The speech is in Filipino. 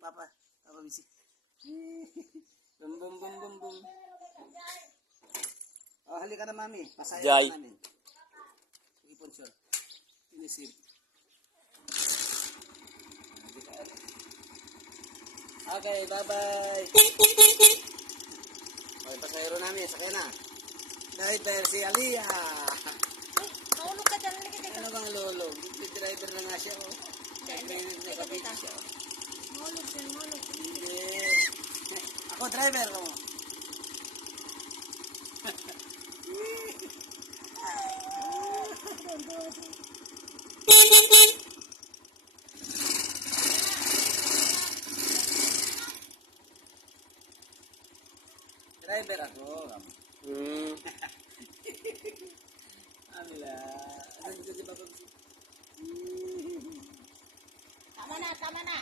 Papa. Papa busy. Bum bum bum bum bum. Oh, halika na mami. Pasaya Jai. ka namin. Sige po, sure. Inisip. Okay, bye-bye. Okay, pasayro namin. Sakay na. Driver si Aliyah. Mahulog ka dyan. Halika dito. Ano bang lolo? Driver na nga siya. Oh. Nakapit siya. Oh. Mahulog dyan, mahulog. Hindi. Ako driver mo. Driver ako. Amila. Ano dito si Papa? Tama na, tama na.